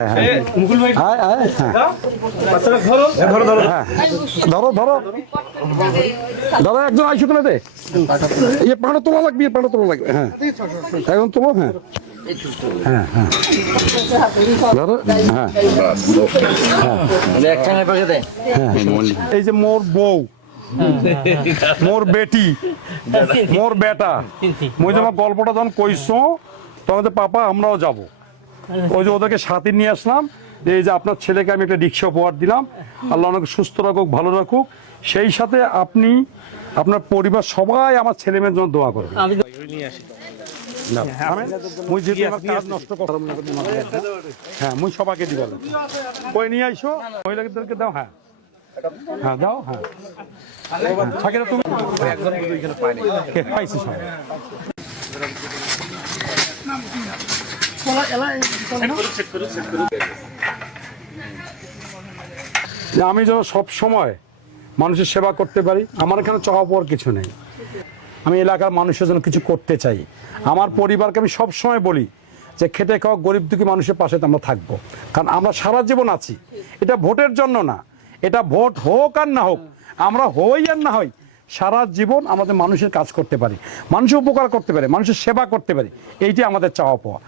হ্যাঁ। হ্যাঁ। ধরো। ধরো ধরো। একজন আইসো তুমি ইয়ে পাড়ো তোলা লাগবে ইয়ে পাড়ো তোলা লাগবে। হ্যাঁ। এখন হ্যাঁ। হ্যাঁ হ্যাঁ। ধরো হ্যাঁ। এই যে মোর বউ মোর বেটি মোর বেটা। মুই তোমার গল্পটা যখন কইছো তখন তো পাপা আমরাও যাব। ওই যে ওদেরকে সাথে নিয়ে আসলাম যে এই যে আপনার ছেলেকে আমি একটা রিক্সা উপহার দিলাম। আল্লাহ ওনাকে সুস্থ রাখুক ভালো রাখুক। সেই সাথে আপনি আপনার পরিবার সবাই আমার ছেলে মেয়ের জন্য দোয়া করবেন হ্যাঁ মুই সবাইকে দিব কই নিয়ে আইসো? মহিলাদেরকে দাও হ্যাঁ। হ্যাঁ দাও হ্যাঁ। থাকে না তুমি? পাইছি সব। যে আমি যেন সব সময় মানুষের সেবা করতে পারি আমার এখানে চাওয়া পাওয়ার কিছু নেই। আমি এলাকার মানুষের জন্য কিছু করতে চাই। আমার পরিবারকে আমি সব সময় বলি যে খেটে খাওয়া গরিব দুঃখী মানুষের পাশে তো আমরা থাকব। কারণ আমরা সারা জীবন আছি। এটা ভোটের জন্য না। এটা ভোট হোক আর না হোক আমরা হই আর না হই সারা জীবন আমাদের মানুষের কাজ করতে পারি। মানুষের উপকার করতে পারি মানুষের সেবা করতে পারি। এইটি আমাদের চাওয়া পাওয়া।